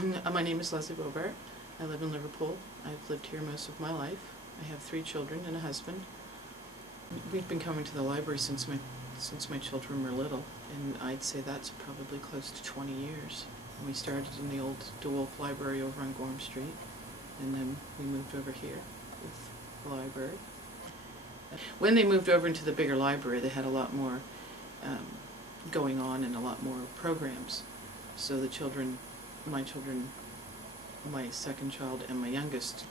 My name is Robart. I live in Liverpool. I've lived here most of my life. I have 3 children and a husband. We've been coming to the library since my children were little, and I'd say that's probably close to 20 years. We started in the old DeWolf Library over on Gorham Street, and then we moved over here with the library. When they moved over into the bigger library, they had a lot more going on and a lot more programs. So the children, my second child and my youngest,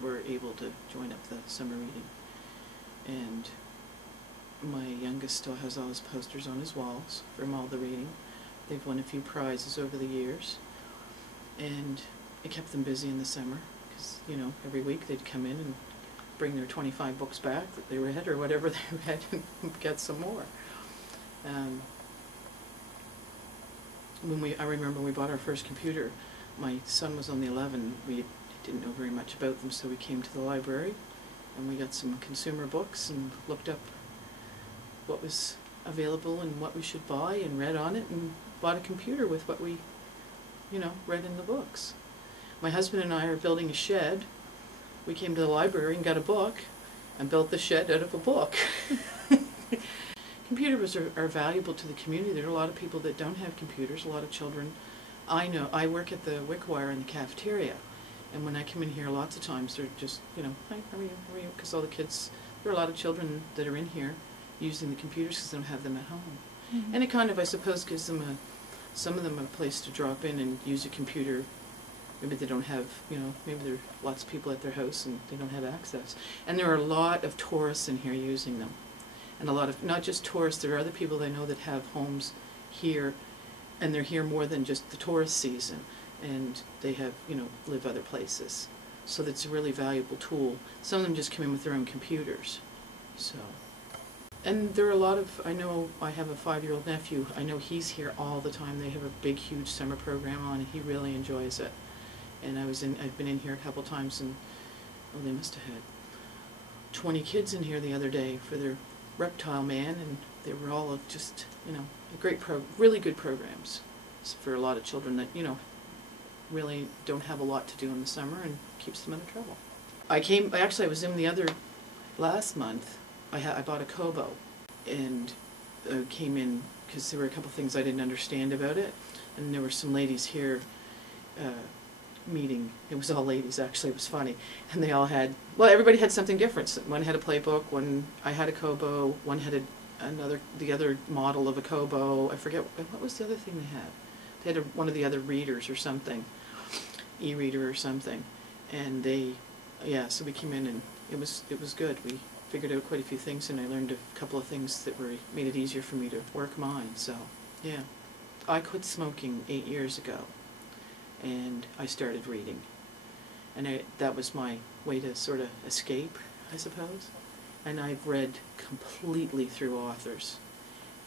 were able to join up the summer reading. And my youngest still has all his posters on his walls from all the reading. They've won a few prizes over the years, and it kept them busy in the summer because, you know, every week they'd come in and bring their 25 books back that they read or whatever they read and get some more. I remember we bought our first computer. My son was only 11. We didn't know very much about them, so we came to the library and we got some consumer books and looked up what was available and what we should buy and read on it and bought a computer with what we, you know, read in the books. My husband and I are building a shed. We came to the library and got a book and built the shed out of a book. Computers are valuable to the community. There are a lot of people that don't have computers, a lot of children. I know, I work at the Wickwire in the cafeteria, and when I come in here lots of times they're just, you know, hi, how are you, because all the kids, there are a lot of children that are in here using the computers because they don't have them at home. Mm-hmm. And it kind of, I suppose, gives them some of them a place to drop in and use a computer. Maybe they don't have, you know, maybe there are lots of people at their house and they don't have access. And there are a lot of tourists in here using them. And a lot of, not just tourists, there are other people I know that have homes here, and they're here more than just the tourist season. And they have, you know, live other places. So that's a really valuable tool. Some of them just come in with their own computers. So. And there are a lot of, I know I have a 5-year-old nephew, I know he's here all the time. They have a big, huge summer program on, and he really enjoys it. And I've been in here a couple times, and oh, they must have had 20 kids in here the other day for their reptile man, and they were all just, you know, really good programs for a lot of children that, you know, really don't have a lot to do in the summer and keeps them out of trouble. I was in last month. I bought a Kobo, and came in because there were a couple things I didn't understand about it, and there were some ladies here meeting. It was all ladies, actually. It was funny, and they all had, well, everybody had something different. One had a playbook, I had a Kobo, one had the other model of a Kobo. I forget, what was the other thing they had? They had one of the other readers or something, e-reader or something, and yeah, so we came in and it was good. We figured out quite a few things, and I learned a couple of things that made it easier for me to work mine. So yeah, I quit smoking 8 years ago, and I started reading, and that was my way to sort of escape, I suppose. And I've read completely through authors,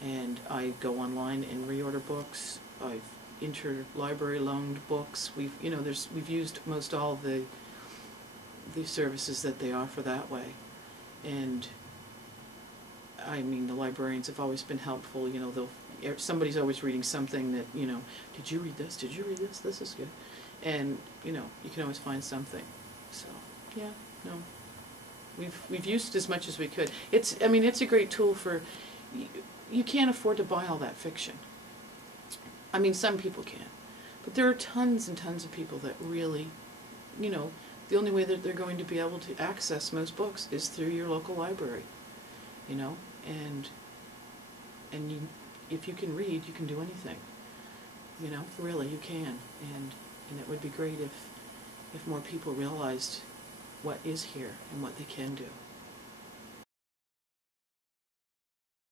and I go online and reorder books. I've interlibrary loaned books. We've used most all the services that they offer that way. And I mean, the librarians have always been helpful. You know, somebody's always reading something that, you know, did you read this? Did you read this? This is good. And, you know, you can always find something. So, yeah, no. We've used it as much as we could. I mean, it's a great tool for, you can't afford to buy all that fiction. I mean, some people can. But there are tons and tons of people that really, you know, the only way that they're going to be able to access most books is through your local library, you know, and if you can read, you can do anything, you know, really, you can, and it would be great if more people realized what is here and what they can do.